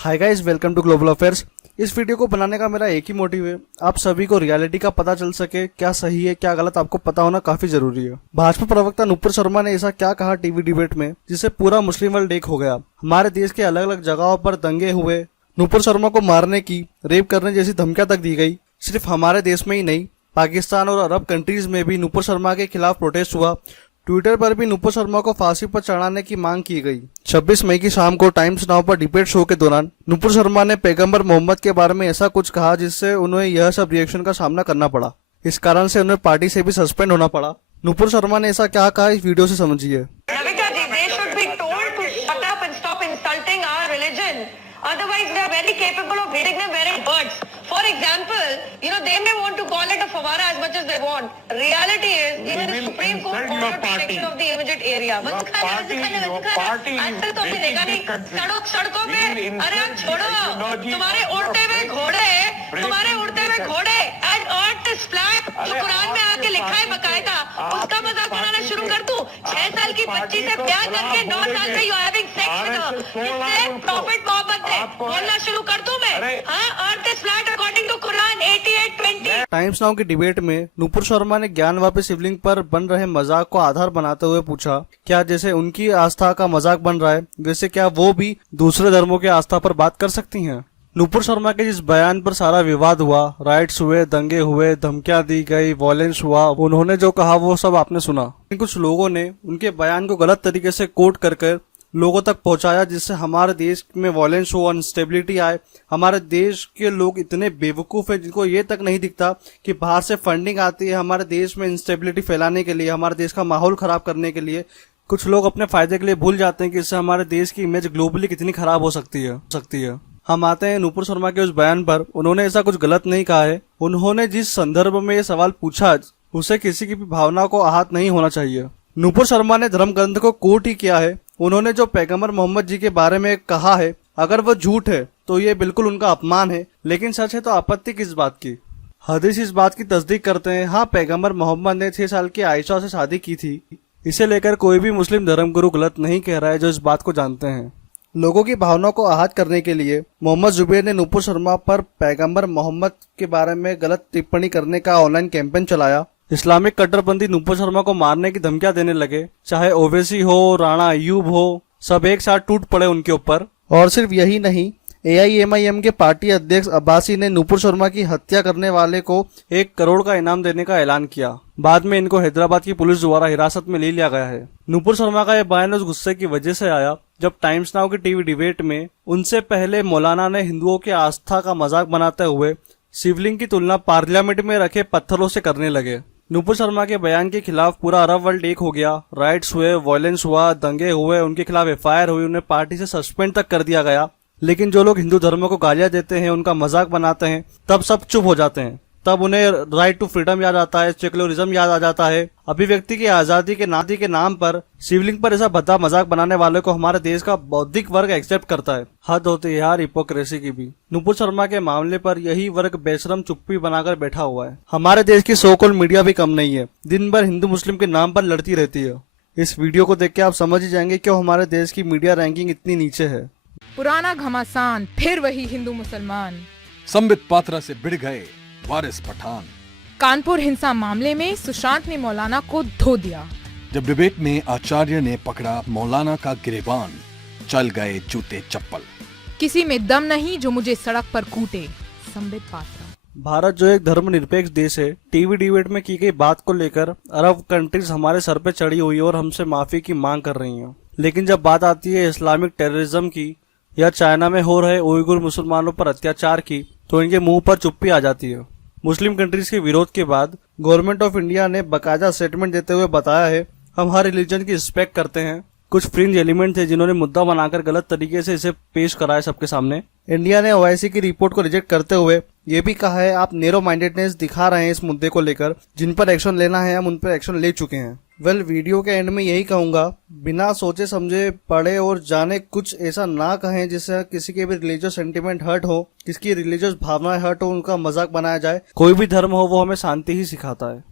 Hi guys, welcome to global affairs. इस video को बनाने का मेरा एक ही मोटिव है, आप सभी को रियलिटी का पता चल सके, क्या सही है क्या गलत आपको पता होना काफी जरूरी है। भाजपा प्रवक्ता नुपुर शर्मा ने ऐसा क्या कहा टीवी डिबेट में जिससे पूरा मुस्लिम वर्ल्ड एक हो गया। हमारे देश के अलग अलग जगहों पर दंगे हुए, नुपुर शर्मा को मारने की, रेप करने जैसी धमकियां तक दी गई। सिर्फ हमारे देश में ही नहीं, पाकिस्तान और अरब कंट्रीज में भी नुपुर शर्मा के खिलाफ प्रोटेस्ट हुआ। ट्विटर पर भी नुपुर शर्मा को फांसी पर चढ़ाने की मांग की गई। 26 मई की शाम को टाइम्स नाउ पर डिबेट शो के दौरान नुपुर शर्मा ने पैगंबर मोहम्मद के बारे में ऐसा कुछ कहा जिससे उन्हें यह सब रिएक्शन का सामना करना पड़ा। इस कारण से उन्हें पार्टी से भी सस्पेंड होना पड़ा। नुपुर शर्मा ने ऐसा क्या कहा, इस वीडियो से समझिए। Otherwise, they are very capable of hitting them where it hurts. For example, they may want to call it a fawara as much as they want. Reality is, even the Supreme Court ordered protection of the immediate area. आजकल तो अभी देखा नहीं, सड़कों पे, अरे आप छोड़ो, तुम्हारे उड़ते हुए घोड़े, and earth is flat, जो कुरान में आके लिखा है बकायदा, उसका मजाक बनाना शुरू कर दूं। 6 साल की बच्ची से प्यार करके 9 साल में you having sex with her, इससे प्रॉफिट मोहब्बत है, बोलना शुरू कर दूं मैं। Earth is flat according to Quran 88:20। Times Now की डिबेट में नुपुर शर्मा ने ज्ञानवापी शिवलिंग पर बन रहे मजाक को आधार बनाते हुए पूछा, क्या जैसे उनकी आस्था का मजाक बन रहा है वैसे क्या वो भी दूसरे धर्मों की आस्था पर बात कर सकती हैं? नुपुर शर्मा के जिस बयान पर सारा विवाद हुआ, राइट्स हुए, दंगे हुए, धमकियां दी गई, वॉयलेंस हुआ, उन्होंने जो कहा वो सब आपने सुना। कुछ लोगों ने उनके बयान को गलत तरीके से कोट कर लोगों तक पहुंचाया, जिससे हमारे देश में वॉयलेंस हो, अनस्टेबिलिटी आए। हमारे देश के लोग इतने बेवकूफ हैं जिनको ये तक नहीं दिखता कि बाहर से फंडिंग आती है हमारे देश में इंस्टेबिलिटी फैलाने के लिए, हमारे देश का माहौल खराब करने के लिए। कुछ लोग अपने फायदे के लिए भूल जाते हैं कि इससे हमारे देश की इमेज ग्लोबली कितनी खराब हो सकती है। हम आते हैं नुपुर शर्मा के उस बयान पर। उन्होंने ऐसा कुछ गलत नहीं कहा है। उन्होंने जिस संदर्भ में ये सवाल पूछा उसे किसी की भी भावना को आहत नहीं होना चाहिए। नुपुर शर्मा ने धर्म ग्रंथ को कोट ही किया है। उन्होंने जो पैगंबर मोहम्मद जी के बारे में कहा है, अगर वो झूठ है तो ये बिल्कुल उनका अपमान है, लेकिन सच है तो आपत्ति किस बात की? हदीस इस बात की तस्दीक करते हैं। हाँ, पैगंबर मोहम्मद ने 6 साल की आयशा से शादी की थी। इसे लेकर कोई भी मुस्लिम धर्मगुरु गलत नहीं कह रहा है जो इस बात को जानते हैं। लोगों की भावनाओं को आहत करने के लिए मोहम्मद जुबैर ने नुपुर शर्मा पर पैगंबर मोहम्मद के बारे में गलत टिप्पणी करने का ऑनलाइन कैंपेन चलाया। इस्लामिक कट्टरपंथी नुपुर शर्मा को मारने की धमकियां देने लगे। चाहे ओवैसी हो, राणा अय्यूब हो, सब एक साथ टूट पड़े उनके ऊपर। और सिर्फ यही नहीं, AIMIM के पार्टी अध्यक्ष अब्बासी ने नुपुर शर्मा की हत्या करने वाले को 1 करोड़ का इनाम देने का ऐलान किया। बाद में इनको हैदराबाद की पुलिस द्वारा हिरासत में ले लिया गया है। नुपुर शर्मा का यह बयान उस गुस्से की वजह से आया जब टाइम्स नाउ की टीवी डिबेट में उनसे पहले मौलाना ने हिंदुओं की आस्था का मजाक बनाते हुए शिवलिंग की तुलना पार्लियामेंट में रखे पत्थरों से करने लगे। नुपुर शर्मा के बयान के खिलाफ पूरा अरब वर्ल्ड एक हो गया। राइट्स हुए, वॉयलेंस हुआ, दंगे हुए, उनके खिलाफ FIR हुई, उन्हें पार्टी से सस्पेंड तक कर दिया गया। लेकिन जो लोग हिंदू धर्म को गालियां देते हैं, उनका मजाक बनाते हैं, तब सब चुप हो जाते हैं। तब उन्हें राइट टू फ्रीडम याद आता है, सेक्युलरिज्म याद आ जाता है। अभिव्यक्ति की आजादी के नाम पर शिवलिंग पर ऐसा भद्दा मजाक बनाने वाले को हमारे देश का बौद्धिक वर्ग एक्सेप्ट करता है। हद होती है यार हिपोक्रेसी की भी। नुपुर शर्मा के मामले पर यही वर्ग बेशरम चुप्पी बनाकर बैठा हुआ है। हमारे देश की सो कॉल्ड मीडिया भी कम नहीं है, दिन भर हिंदू मुस्लिम के नाम पर लड़ती रहती है। इस वीडियो को देख के आप समझ ही जाएंगे क्यों हमारे देश की मीडिया रैंकिंग इतनी नीचे है। पुराना घमासान, फिर वही हिंदू मुसलमान। संबित पात्रा से भिड़ गए वारिस पठान। कानपुर हिंसा मामले में सुशांत ने मौलाना को धो दिया। जब डिबेट में आचार्य ने पकड़ा मौलाना का गिरेबान, चल गए जूते चप्पल। किसी में दम नहीं जो मुझे सड़क पर कूटे। संबित पात्रा। भारत जो एक धर्मनिरपेक्ष देश है, टीवी डिबेट में की गई बात को लेकर अरब कंट्रीज हमारे सर पे चढ़ी हुई और हमसे माफी की मांग कर रही हैं। लेकिन जब बात आती है इस्लामिक टेररिज्म की या चाइना में हो रहे उइगुर मुसलमानों पर अत्याचार की, तो इनके मुंह पर चुप्पी आ जाती है। मुस्लिम कंट्रीज के विरोध के बाद गवर्नमेंट ऑफ इंडिया ने बाकायदा स्टेटमेंट देते हुए बताया है, हम हर रिलीजन की रिस्पेक्ट करते हैं। कुछ फ्रिंज एलिमेंट थे जिन्होंने मुद्दा बनाकर गलत तरीके से इसे पेश कराया सबके सामने। इंडिया ने OIC की रिपोर्ट को रिजेक्ट करते हुए ये भी कहा है, आप नैरो माइंडेडनेस दिखा रहे हैं इस मुद्दे को लेकर, जिन पर एक्शन लेना है हम उन पर एक्शन ले चुके हैं। वीडियो के एंड में यही कहूंगा, बिना सोचे समझे पढ़े और जाने कुछ ऐसा ना कहें जिससे किसी के भी रिलीजियस सेंटिमेंट हर्ट हो, किसकी रिलीजियस भावनाएं हर्ट हो, उनका मजाक बनाया जाए। कोई भी धर्म हो वो हमें शांति ही सिखाता है।